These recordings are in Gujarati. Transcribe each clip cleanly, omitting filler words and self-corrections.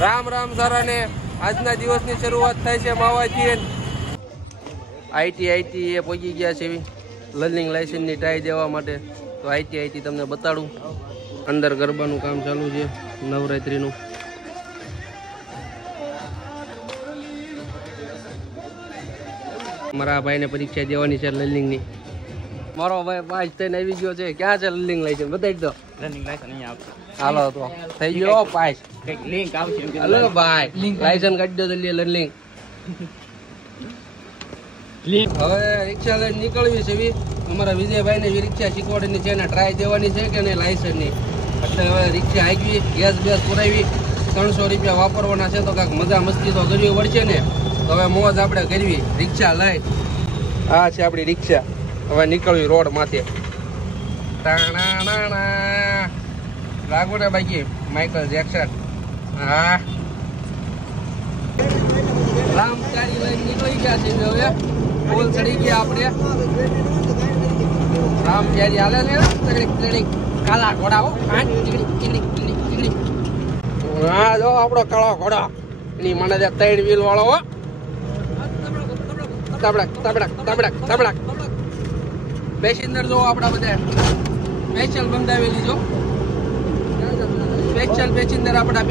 રામ રામ સારાને આજના દિવસની શરૂઆત થાય છે માવાથી આઈટી એ પહોંચી ગયા છે લર્નિંગ લાયસન્સની ટ્રાય દેવા માટે તો આઈટી તમને બતાડું અંદર ગરબાનું કામ ચાલુ છે નવરાત્રીનું મારા ભાઈને પરીક્ષા દેવાની છે લર્નિંગની મારો ભાઈ પાસ થઈને આવી ગયો છે ક્યાં છે લર્નિંગ લાયસન્સ બતાવી દો લર્નિંગ લાયસન્સ અહીંયા આવશે હાલો તો થઈ ગયો પાસ કઈક લિંક આવશે હલો ભાઈ લાયસન્સ કાઢી દો જલ્દી લર્નિંગ હવે રિક્ષા લઈને નીકળવી છે અમારા વિજયભાઈ ને રિક્ષા શીખવાડવાની છે ને ટ્રાય દેવાની છે કે નહીં લાયસન્સની એટલે હવે રિક્ષા હાંકવી ગેસ બેસ પુરાવી 300 રૂપિયા વાપરવાના છે તો કાંઈક મજા મસ્તી તો કરવી પડશે ને તો હવે મોજ આપણે કરવી રિક્ષા લઈ આ છે આપણી રિક્ષા હવે નીકળવી રોડ માથે લાગુ ને બાકી માઇકલ જેક્સન હા રામચારી લઈને નીકળી ગયા છે હવે પુલ ચડી ગયા આપણે રામચારી હાલે ને કાલા ઘોડા હા જો આપણો કાળો ઘોડો એની મને 3 વ્હીલ વાળો હો તબડક તબડક તબડક તબડક પેસેન્જર જો આપડા બધા સ્પેશિયલ બંધાવેલી જો સ્પેશિયલ પેસેન્જર આપડા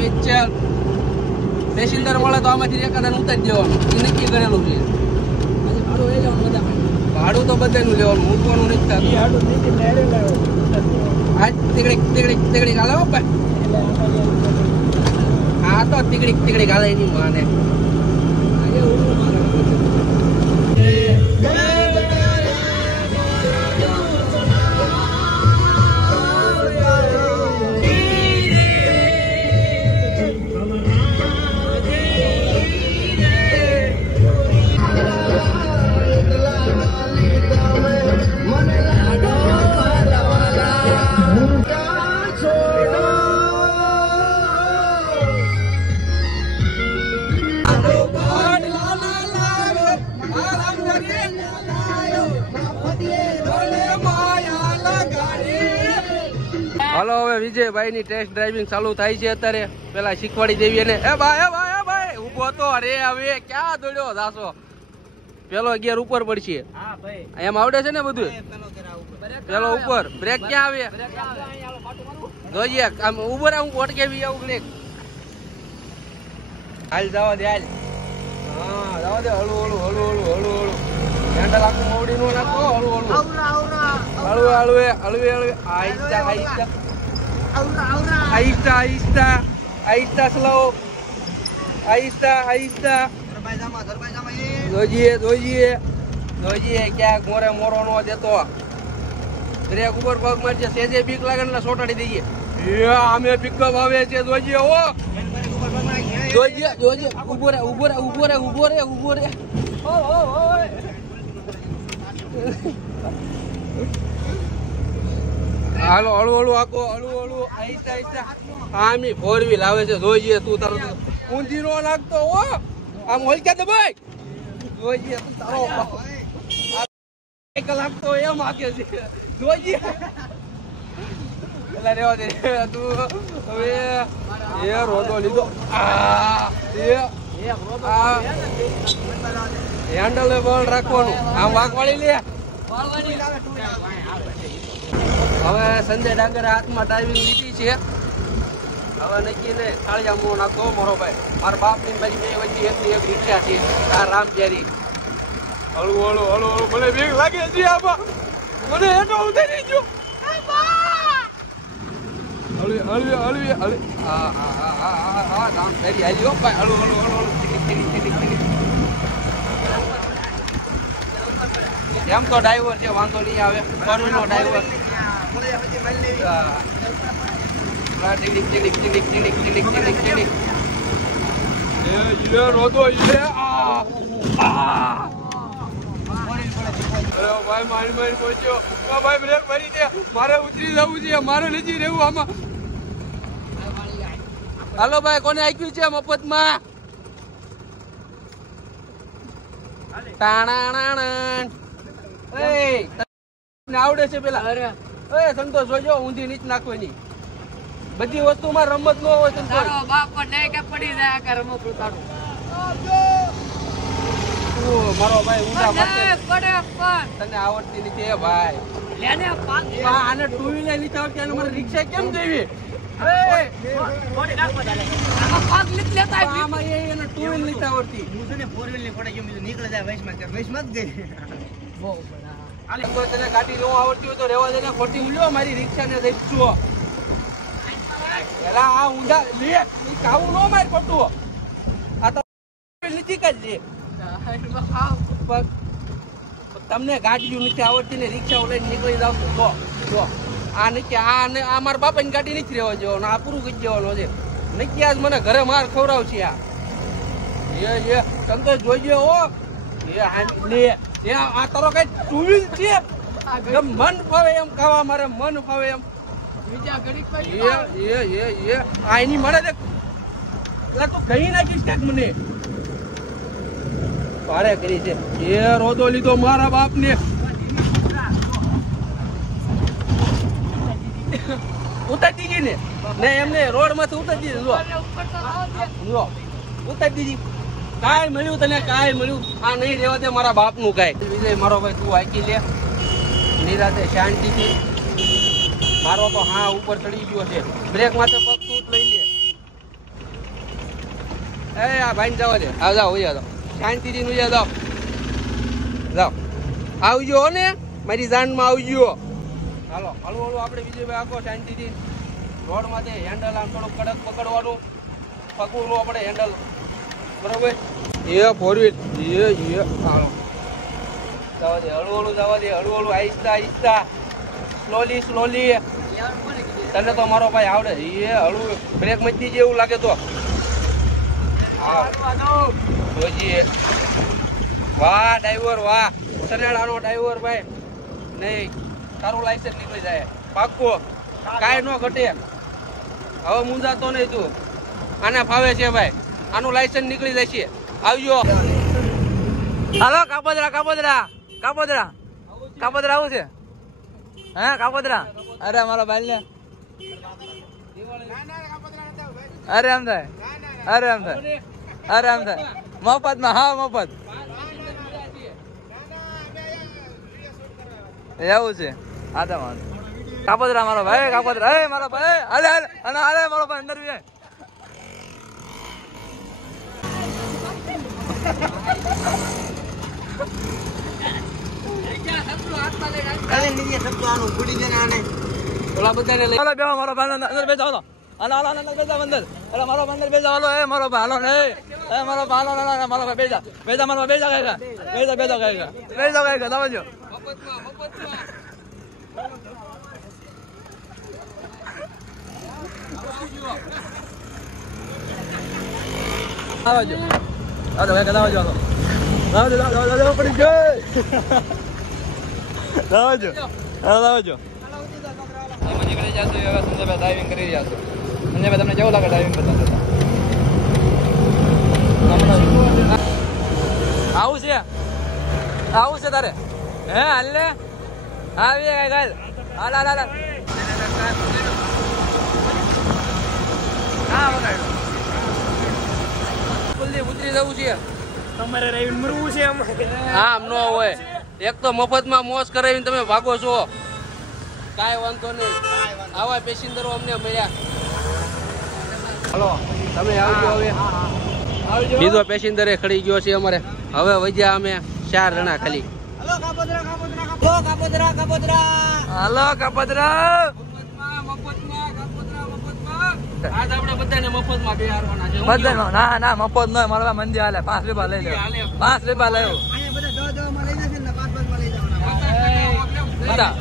પેસેન્જર મળે તો આમાંથી એકાદાને ઉતારી દેવાનું એ નક્કી કરેલું છે ભાડું તો બધાનું લેવાનું મૂકવાનું નથી થતું આજ તીકડી ગાલે હો હા તો તીકડી ગાલે એની માને હાલો હવે વિજયભાઈ ની ટેસ્ટ ડ્રાઇવિંગ ચાલુ થાય છે અત્યારે પેલા શીખવાડી દેવી એને એ ભાઈ ઉભો તો અરે હવે ક્યાં દોડ્યો જાસો પેલો ગિયર ઉપર પડશે એમ આવડે છે ને બધું પેલો ઉપર બ્રેક ક્યાં આવે જોઈએ આમ ઉભો રહે હું અટકેવી આવું હાલ જવા દે હાલ હા જવા દે હળુ હળુ હળુ હળુ હળુ હળુ હેન્ડલ આખું મોવડી નું નાખો હળુ હળુ હળવે હળવે હળવે હળવે આહિસ્તા આહિસ્તા આહિસ્તા આહિસ્તા આહિસ્તા સ્લો આહિસ્તા આહિસ્તા જોઈએ જોઈએ જોઈએ ક્યાંક મોરે મોરો નો દેતો બ્રેક ઉપર પગ મારજે સેજે બીક લાગે ને સોટાડી દઈએ અમે પિકઅપ આવે છે જોઈએ ઓ જોઈએ જોઈએ ઉભો રે ઉભો રે ઉભો રે ઉભો રે ઉભો રે હાલો હળુ હળુ આખો હળુ હળુ આહિસ્તા આહિસ્તા આમી 4 વ્હીલ આવે છે જોઈએ તું તારો ઊંધી નો લાગતો હો આમ હોલકા દે ભાઈ જોઈએ તું તારો સાયકલ લાગતો એમ આકે છે જોઈએ એલા રેવા દે તું હવે એ રોદો લીધો હેન્ડલ બળ રાખવાનું આમ વાગવાળી લે હવે સંજય ડાંગર હાથમાં ડ્રાઇવિંગ લીધી છે હવે નક્કી ને થાળિયા મો નાખો મારો ભાઈ મારા બાપ ની બાજુ બે વચ્ચે એકની એક રિક્ષા છે આ રામચારી હળુ હળુ હળુ હળુ મને બીક લાગે છે આમાં મને હેઠો ઉતારી ગયો હળવી હળવી હળવી હળવી હા હા હા હા હા રામચારી હાલ્યો ભાઈ હળુ હળુ હળુ એમ તો ડ્રાઈવર છે વાંધો નહીં આવે ફોરવીલનો ડ્રાઈવર રોદો ભાઈ મારી મારી પહોંચ્યો ભાઈ બ્રેક મારી દે મારે ઉતરી જવું છે મારે નથી રહેવું આમાં હાલો ભાઈ કોને આપ્યું છે મફતમાં આવડે છે પેલા સંતોષ જોજો ઊંધી નીચ નાખવાની બધી વસ્તુમાં રમત ન હોય તો તારો બાપ પણ કે પડી જાય કે રમકડું તારું મારો ભાઈ ઊંધા માથે પડે પણ તને આવડતી નથી ભાઈ લેને આને ટુ વ્હીલર નથી આવડતી અને મને રિક્ષા કેમ દેવી પાક લીધ લેતા આમાં એને ટુ વ્હીલર નથી આવડતી હું તને 4 વ્હીલ ની ફોટો જો મીધું નીકળે જાય વૈશમાં જ ગઈ બહુ તને ગાડી ન આવડતી હોય તો રેવા દે ને ખોટી લ્યો મારી રિક્ષા ને દઈશું પેલા આ ઊંધા લે કાવું ન માર ખોટું આ તો નથી કરી લે તમને ગાડીઓ નથી આવડતી ને રિક્ષાઓ લઈને નીકળી જાવ તો આ નથી આ મારા બાપાની ગાડી નથી રહેવા જવાનું આ પૂરું કરી જવાનું છે નક્કી આજ મને ઘરે માર ખવડાવશે આ તમે તો જોઈજો હો લે આ તારો કઈ ટુ વ્હીલ છે મન ફાવે એમ ખાવા મારે મન ફાવે એમ બીજા ઘડીક આ એની મળે તું કહી નાખીશ ક્યાંક મને ભાડે કરી છે એ રોદો લીધો મારા બાપ ને ઉતારી દીધી ને એમને રોડ માંથી ઉતારી દીધી ઉતારી દીધી કાંઈ મળ્યું તને કાંઈ મળ્યું આ નહીં રહેવા દે મારા બાપ નું કાંઈ વિજય મારો ભાઈ તું હાકી લે નિરાતે શાંતિથી મારો તો હા ઉપર ચડી ગયો છે બ્રેક માથે પગ તું જ લઈ લે આ ભાઈ જવા દે આવ જાઓ ઉયા જાઓ શાંતિથી ઉયા જાઓ જાઓ આવજો ને મારી જાનમાં આવજો હાલો હળવું હળવું આપણે વિજયભાઈ આખો શાંતિથી રોડ માંથી હેન્ડલ આમ થોડું કડક પકડવાનું પકડવું આપણે હેન્ડલ બરોબર એ ફોર વ્હીલ હાલો જવા દે હળવું હળવું જવા દે હળવું હળવું આહિસ્તા આહિસ્તા સ્લોલી તને તો મારો ભાઈ આવડે એ હળવું બ્રેક મચી જેવું લાગે તો વાહ ડ્રાઈવર વાહ સનેડાનો ડ્રાઈવર ભાઈ નહીં તારું લાયસન્સ નીકળી જાય પાક્કો કાંઈ ન ઘટે હવે મૂંઝાતો નહીં તું આને ફાવે છે ભાઈ આનું લાયસન્સ નીકળી જાય છે આવજો હાલો કાપોદરા આવું છે હા કાપોદરા અરે મારો બાઈલ ને અરે આમ થાય મફત માં હા મફત એવું છે આદા કાપોદરા મારો ભાઈ કાપોદરા મારો ભાઈ હાલે મારો ભાઈ અંદર બી ઓલા બધાને લઈ મારો ભાઈ અંદર બેસા અંદર બેસા અંદર એટલે મારો અંદર બેસા હાલો એ મારો ભાઈ હાલો એ મારો ભાઈ મારો ભાઈ બેસા મારો બેસા કઈ દાવજો ડ્રાઇવિંગ કરી રહ્યા છો સંજયભાઈ તમને કેવું લાગે ડ્રાઇવિંગ કરતા આવું છે તારે હે હાલ ને આવી ગાલ હાલ જલ્દી ઉતરી જવું છે તમારે ડ્રાઇવિંગ મરવું છે આમ ન હોય એક તો મફતમાં મોજ કરાવીને તમે ભાગો છો કાંઈ વાંધો નહીં આવા પેસેન્જરો અમને મળ્યા હલો તમે આવજો હવે બીજો પેસેન્જર ખડી ગયો છે અમારે હવે વજ્યા અમે 4 જણા ખાલી હાલો કાપોદરા આજ આપણે બધાને મફતમાં બેહારવાના છે ના મફત ન મારા મંદિર હાલે 5 રૂપિયા લઈ લે 5 રૂપિયા લેવો બધા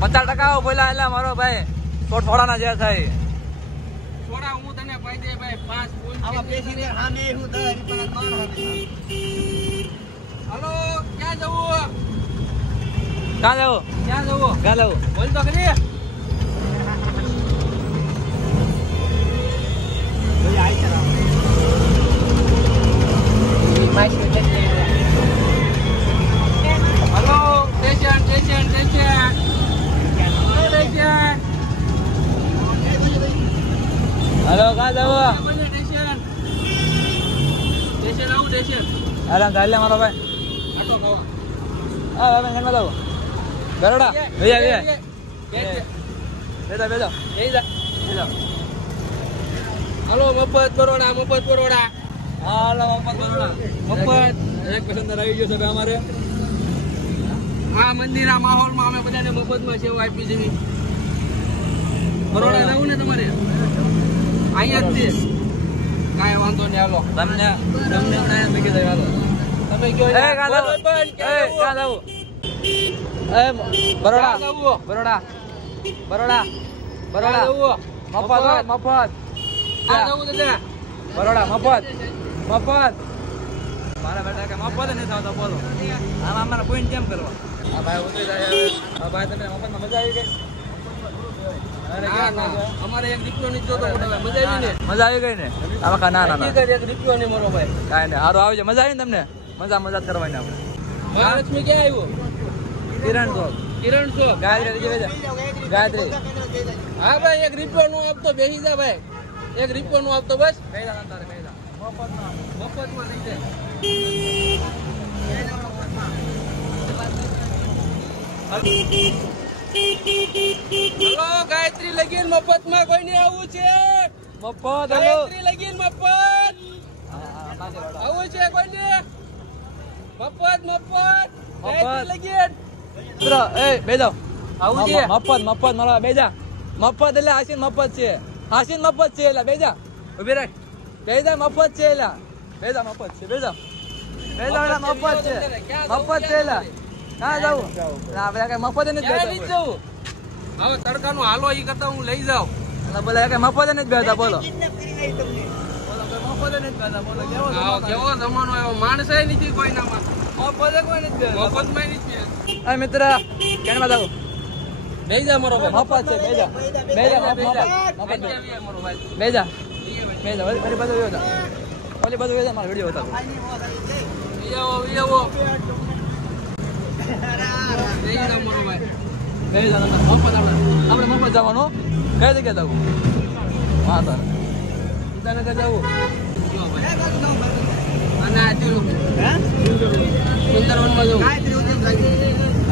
50% બોલ્યા એટલે મારો ભાઈ થોડા ના જે થાય થોડા હું તને પાઈ દે ભાઈ 5 હાલો ક્યાં જવું બોલ તો કરી હલો સ્ટેશન જવું સ્ટેશન આરામ ચાલે મારો ભાઈ આટો ખાવા હા ભાઈ હેન્ડ માં બરોડા ભૈયા ભૈયા બેજા બેજા બેજા હાલો મફત બરોડા હા હાલો મફત બરોડા મફત એક પેસેન્જર આવી ગયો છે ભાઈ અમારે આ મંદિરના માહોલમાં અમે બધાને મફતમાં સેવા આપી જેવી બરોડા જવું ને તમારે અહીંયા જ છે કાંઈ વાંધો નહીં હાલો તમને ત્યાં મૂકી દે હાલો તમે કયો એ કાં જાવું એ બરોડા બરોડા બરોડા બરોડા મફત બરોડા મફત મારા બેટા કે મફત નહીં થતો બોલો આમ અમારે પોઈન્ટ કેમ કરવા આ ભાઈ ઉતરી જાય આ ભાઈ તમે મફતમાં મજા આવી ગઈ અમારે એક દીકરો ની જોતો મજા આવી ને મજા આવી ગઈ ને આમાં ના ના ના એક દીકરો નહીં મારો ભાઈ કાંઈ નહીં સારું આવી જાય મજા આવી ને તમને મજા જ કરવાની આપણે મહાલક્ષ્મી ક્યાં આવ્યો કિરણ છો ગાયત્રી હા ભાઈ એક રૂપિયો નું આપતો બેસી જા ભાઈ એક રૂપિયો નું આપતો બસ મફતમાં લઈ જાય હલો ગાયત્રી લગીન મફતમાં કોઈને આવવું છે મફત ગાયત્રી લગીન મફત આવું છે કોઈને મફત ગાયત્રી લગીન એ બેજો આવું છે મફત મારા બેજા મફત એટલે હાસીન મફત છે એટલે બેજા ઉભી રાખ બેજા મફત છે એટલે બેજા મફત છે બેજા બેજા મફત છે એટલે ક્યાં જાવું આપણે કઈ મફત નથી ક્યાં લઈ જવું હવે તડકાનો હાલો ઈ કરતા હું લઈ જાઉં બોલે કઈ મફત નથી બેઠા બોલો કેવો જમાનો આવ્યો માણસ નથી કોઈ નામાં મફતમાં નથી મિત્ર કેનમાં જાવું લઈ જા મારો ભાઈ મફત છે બેજા બેજા ઓલી બાજુ મારો વિડીયો હતા આવો લઈ જા મારો ભાઈ બેજા મફત આપણે મફત જવાનું કઈ જગ્યાએ જવું હા સર સીતાનગર જવું અને સુંદરવનમાં જવું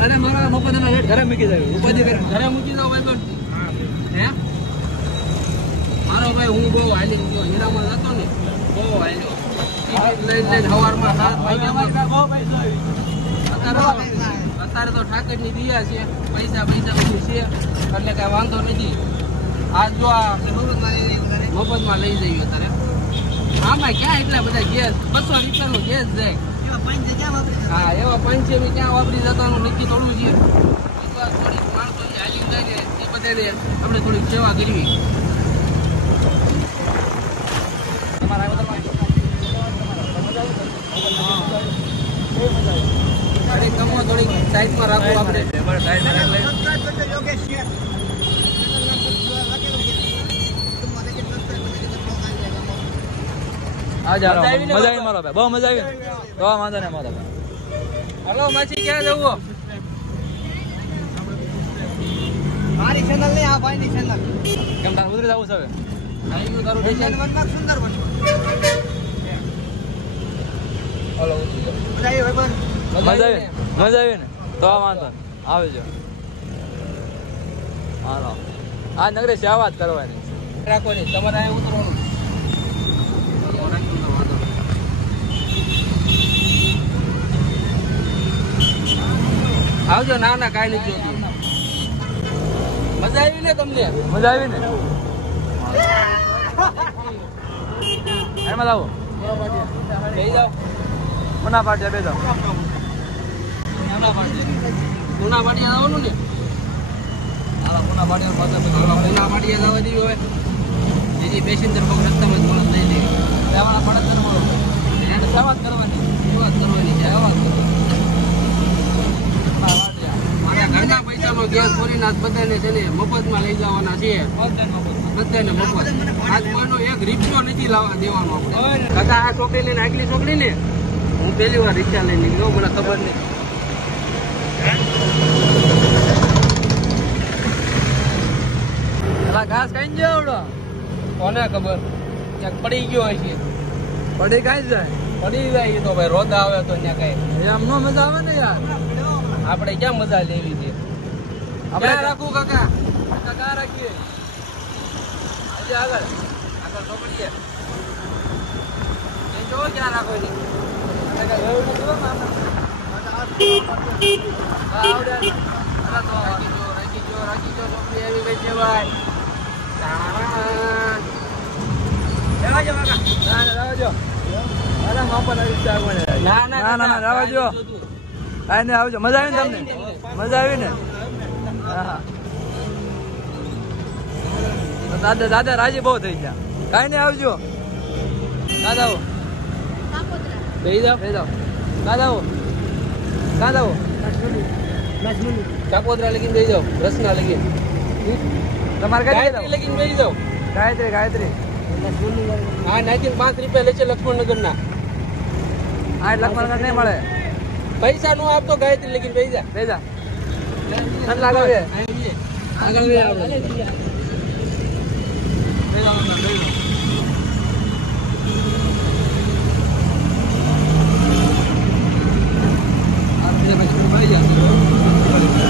અને મારા મફત ઘરે મૂકી જાય ઉપાધિ ઘરે મૂકી દો ભાઈ હે મારો ભાઈ હું બહુ હાલી ગયો હીરામાં જતો ને બહુ હાલ્યો લઈને સવારમાં 7 વાગ્યામાં અત્યારે તો ઠાકરની દિયા છે પૈસા બધું છે એટલે કઈ વાંધો નથી આજ જો આ મફતમાં લઈ જઈએ અત્યારે આમાં ક્યાં એટલા બધા ગેસ 200 રૂપિયાનો ગેસ જાય હા એવા પંચમી ક્યાં વાપરી જતાનું નક્કી થોડું છે થોડીક માણસો હાલી જાય ને એ બધાને આપણે થોડીક સેવા કરવી થોડીક સાઈડમાં રાખવું આપણે મજા આવી મારો ભાઈ બહુ મજા આવી તો વાંધો નહીં મારો ભાઈ હલો માછી ક્યાં જવું મારી ચેનલ નહીં આ ભાઈની ચેનલ કેમ તાર ઉતરી જવું છે હવે આવ્યું તારું સ્ટેશન સુંદરવન હલો મજા આવી ને તો વાંધો આવજો હાલો આ નગરે સેવા જ કરવાની રાખો ને તમારે અહીંયા ઉતરવાનું આવજો ના કાંઈ નથી જોતું મજા આવી ને તમને મજા આવી ને એમાં લાવો લઈ જાઓ કોના પાટિયા બે જાઓ ગુના પાટિયા આવવાનું ને કોના પાટિયા ગુના પાટિયા જવા દેવી હોય બીજી પેસેન્જર પગ રસ્તામાં જ મળત લઈ દેવી લેવાના પડે જ મળો એને સેવા જ કરવાની છે ઘરના પૈસામાં ગેસ ભરીને આજ બધાને છે ને મફતમાં લઈ જવાના છે બધાને મફત આજ કોઈનો એક રિક્ષો નથી લાવવા દેવાનો આપણે કાકા આ છોકરી લઈને આગલી છોકરી ને હું પહેલી વાર રિક્ષા લઈને ગયો મને ખબર નહીં ઘાસ કઈ જવડો કોને ખબર ક્યાંક પડી ગયો હોય છે પડી કઈ જાય પડી જાય તો ભાઈ રોદા આવે તો ત્યાં કઈ એમ નો મજા આવે ને યાર. આપણે ક્યાં મજા લેવી છે આપણે ક્યાં રાખવું કાકા કાકા રાખીએ હજી આગળ આગળ તો પડીએ એ જો ક્યાં રાખો ની કાકા એવું નથી હો મામા. હા આવડે રાખી જો ચોપડી આવી ગઈ છે ભાઈ રહેવા જો કાકા. ના ના રહેવા જો. અરે માપા લાગી છે આગળ. ના ના રહેવા જો. આને આવજો. મજા આવી ને તમને? મજા આવી ને? હા. દાદા દાદા રાજી બહુ થઈ ગયા. કાઈ નહીં આવજો. દાદા આવો. બેહી જાઓ દાદા આવો. દાદા આવો. કાપોદરા લગીને બેહી જાઓ રસના લગીને તમારે કઈ ગાયત્રી લગીને બેહી જાઓ ગાયત્રી ગાયત્રી. હા નાખીને 5 રૂપિયા લે છે લક્ષ્મણનગર ના આ લખમણ નહીં મળે. પૈસા નો આપતો ગાયત્રી લગીને બેહી જા બેજા. ઠંડ લાગે છે. આગળ વે આપણે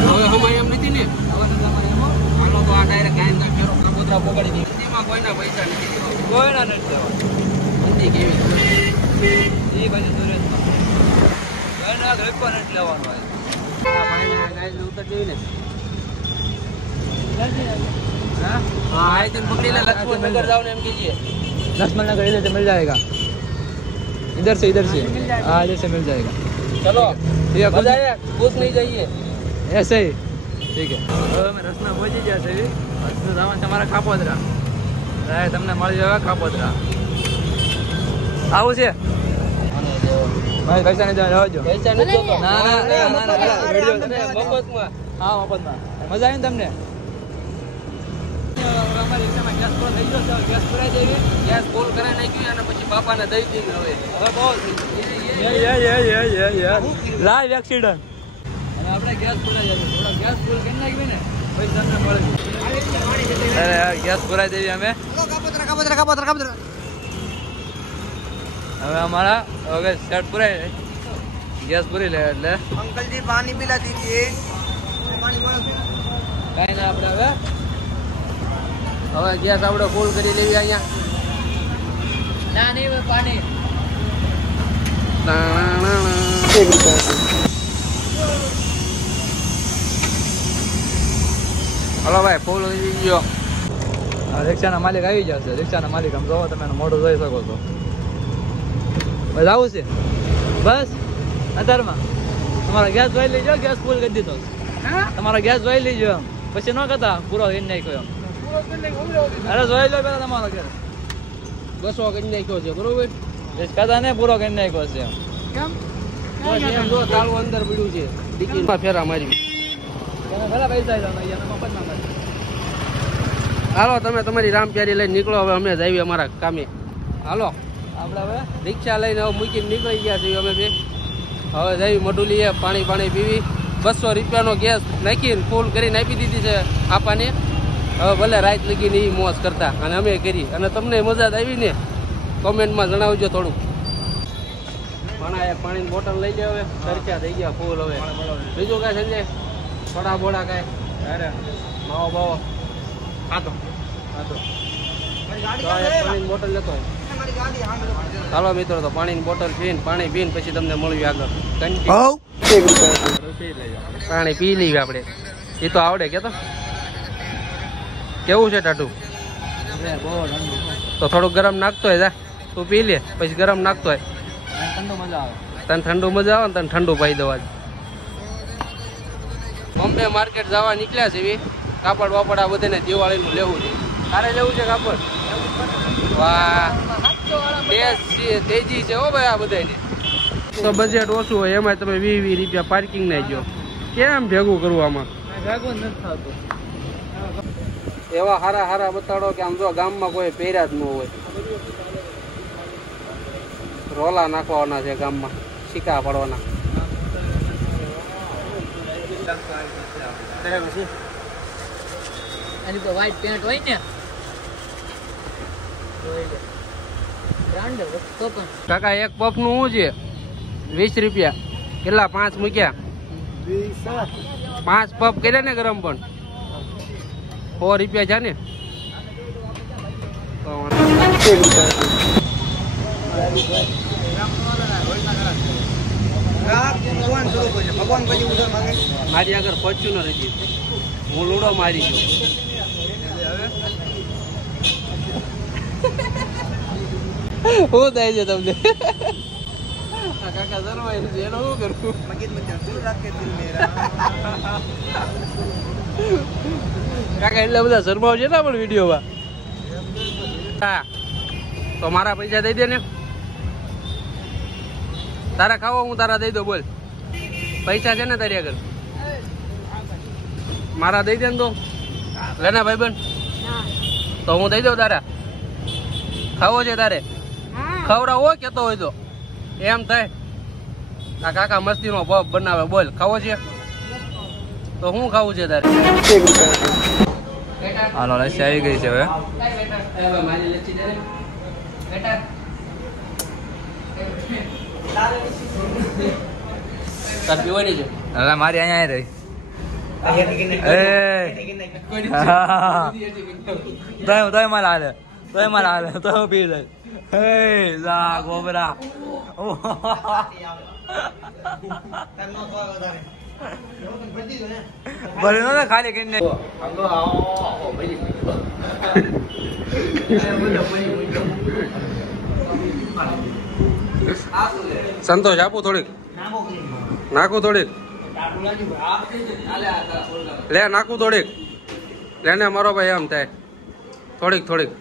હવે હમાય એમ નથી ને હાલો તો આ ડાયરેક્ટ ગાયના ફેરો કાપોદરા પોગાડી દે હિન્દીમાં કોઈના પૈસા નથી દેવા કોઈના નથી દેવા. હિન્દી કેવી એ બાજુ સુરતમાં કોઈના ઘર નથી લેવાનું હોય. આ ભાઈના ગાય ઉતર દેવી ને हाँ हाँ आए दिन पकड़ी ले लक्ष्मण नगर जाओ ने हम कीजिए लक्ष्मण नगर इधर से मिल जाएगा. इधर से हाँ इधर से मिल जाएगा. चलो ठीक है मजा आया कुछ नहीं चाहिए ऐसे ही ठीक है. હવે અમે રસના પહોંચી ગયા છે. રસનું સામાન તમારા કાપોદરા રાય તમને મળી જવા કાપોદરા. આવું છે ભાઈ પૈસા નહીં જવા જો. पैसा नहीं जोतो ના ના ના ના मफत में હા મફતમાં. મજા આવી ને તમને? અમારી રિક્ષામાં ગેસ પર લઈ જાઓ. ગેસ ભરાઈ દેવી. गैस फुल करे नहीं क्यों અને પછી બાપાને દઈ દીને હવે હવે બહુ લાઈવ એક્સિડન્ટ. અને આપણે ગેસ ભરાઈ જશે. થોડો ગેસ ફૂલ કરી નાખવી ને પછી તમને મળે. અરે યાર ગેસ ભરાઈ દેવી અમે. હવે અમારા હવે સેટ પુરાય ગેસ પૂરી લે એટલે अंकल जी पानी पिला दीजिए કાંઈ ના આપણે હવે હવે ગેસ આપણે ફૂલ કરી લેવી અહીંયા ના નહીં પાણી હલો ભાઈ ફૂલ થઈ ગયો રિક્ષાના માલિક આવી જશે. રિક્ષાના માલિક આમ જોવો તમે એનું મોઢું જોઈ શકો છો. બસ આવું છે બસ અંધારમાં તમારો ગેસ જોઈ લેજો. ગેસ ફૂલ કરી દીધો. તમારો ગેસ જોઈ લેજો એમ પછી ન કરતા પૂરો કરી નાખ્યો એમ. અરે જોઈ લો પેલા તમારો ગેસ 200 કરી નાખ્યો છે બરોબર કદા ને પૂરો કરી નાખ્યો છે એમ. કેમ જો તાળું અંદર પડ્યું છે ડિક્કીમાં ફેરા મારી તમે ભલા પૈસા આપ્યા અહીંયા મફતમાં મળે. હાલો તમે તમારી રામ પ્યારી લઈને નીકળો હવે અમે જઈએ અમારા કામે હાલો આપણે હવે રિક્ષા લઈને હવે મૂકીને નીકળી ગયા છીએ અમે બે હવે જઈ મઢુલીએ પાણી પીવી 200 રૂપિયાનો ગેસ નાખીને ફૂલ કરીને આપી દીધી છે આપાને હવે ભલે રાત લગીને એ મોજ કરતા અને અમે કરી અને તમને મજા જ આવી ને કોમેન્ટમાં જણાવજો થોડુંક પાણીની બોટલ લઈ જાવ હવે સરખા થઈ ગયા ફૂલ હવે બીજું કાંઈ સંજય થોડા બોડા કાંઈ અરે માવો બાવો ખાતો પાણીની બોટલ લેતો હોય ચાલો મિત્રો તો પાણીની બોટલ પાણી પીને પછી તમને મળ્યું આગળ પાણી પી લઈએ આપણે એ તો આવડે કે તો કેવું છે ટાટુ તો થોડુંક ગરમ નાખતો હોય જા તું પી લે પછી ગરમ નાખતો હોય ઠંડુ મજા આવે. તને ઠંડુ મજા આવે ને તને ઠંડુ પાઈ દવા બોમ્બે માર્કેટ જવા નીકળ્યા છે એવી કાપડ વાપડ આ બધાને દિવાળીનું લેવું છે તારે લેવું છે કાપડ વાહ તેજી છે હો ભાઈ આ બધાને તો બજેટ ઓછું હોય એમાં તમે 20 રૂપિયા પાર્કિંગ ના જો કેમ ભેગું કરવું આમાં ભેગું નથી થતું. એવા હારા બતાડો કે આમ જો ગામમાં કોઈ પહેર્યા જ ન હોય રોલા નાખવાના છે ગામમાં સિક્કા પડવાના એની તો વ્હાઈટ પેન્ટ હોય ને કાકા એક પફ નું શું છે 20 રૂપિયા કેટલા 5 મૂક્યા 5 પફ કર્યા ને ગરમ પણ 4 રૂપિયા છે ને મારી આગળ પહોંચ્યું ન રહી હું લૂડો મારી ગયો શું થાય છે તમને કાકા જરવાય નથી એનો શું કરવું કાકા એટલા બધા શરમાવ છે ને પણ વિડીયોમાં હા તો મારા પૈસા દઈ દે ને તારા ખાવો હું તારા દઈ દો બોલ પૈસા છે ને તારી આગળ મારા દઈ દે ને તો લેના ભાઈબંધ તો હું દઈ દઉં તારા ખાવો છે તારે ખવડાવો કેતો હોય તો એમ થાય આ કાકા મસ્તીનો પફ બનાવે બોલ ખાવો છે તો શું ખાવું છે તારે હાલો લસ્સી આવી ગઈ છે હવે પીવાની છે હવે મારી અહીંયા રહી તોય મારે હાલે તો પી જાય જા ગોબરા ભલે નો ખાલી કરીને સંતોષ આપું થોડીક નાખું થોડીક લે નાખું થોડીક લેને મારો ભાઈ એમ થાય થોડીક થોડીક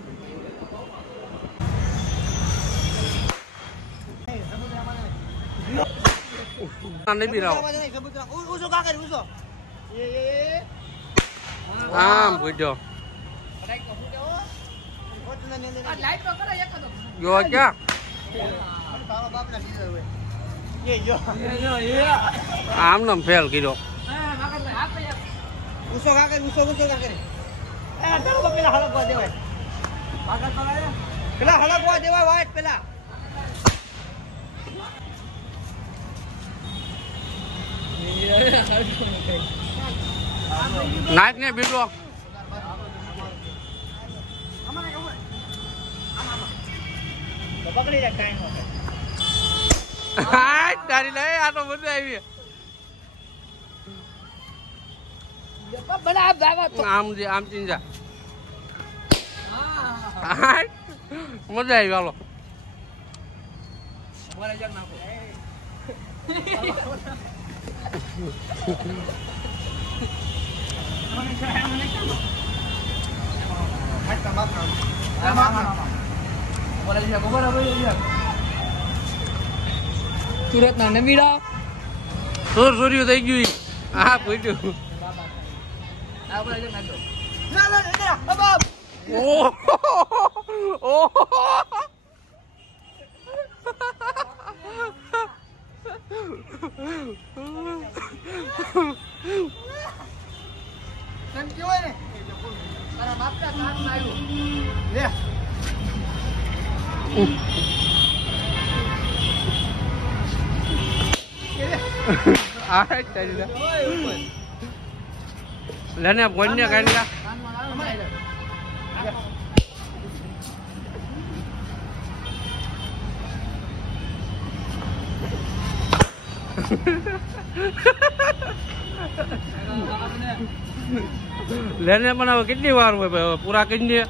નહીં પીરાવો આમ પૂછ્યો ગયો ક્યાં આમ નામ ફેલ કર્યો પેલા હળકવા દેવાય વાટ પેલા નાખ ને બીજો પકડી જાય ટાઈમ તારી લઈ આ તો મજા આવી આમ જે આમ ચીંજા મજા આવી હાલો સુરત ના નમીડા સોર્યું થઈ ગયું હા પૂછ્યું લેને બોલને કાઢી લા લેને પણ હવે કેટલી વાર હોય પૂરા કરી દે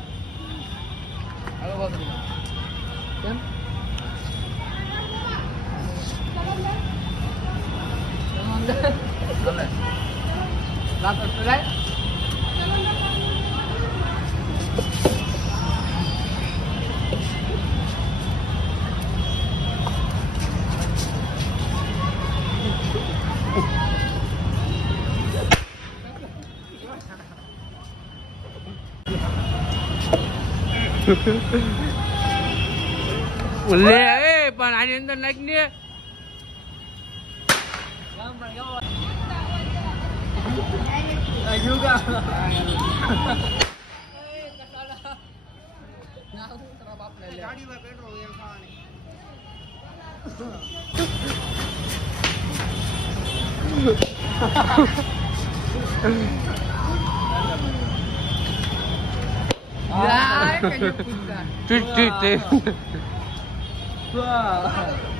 લે એ પણ આની અંદર નાખી ને ગાડીમાં પેટ્રોલ એમ ખાવાની ટીટ ટીટ ટીટ. વાહ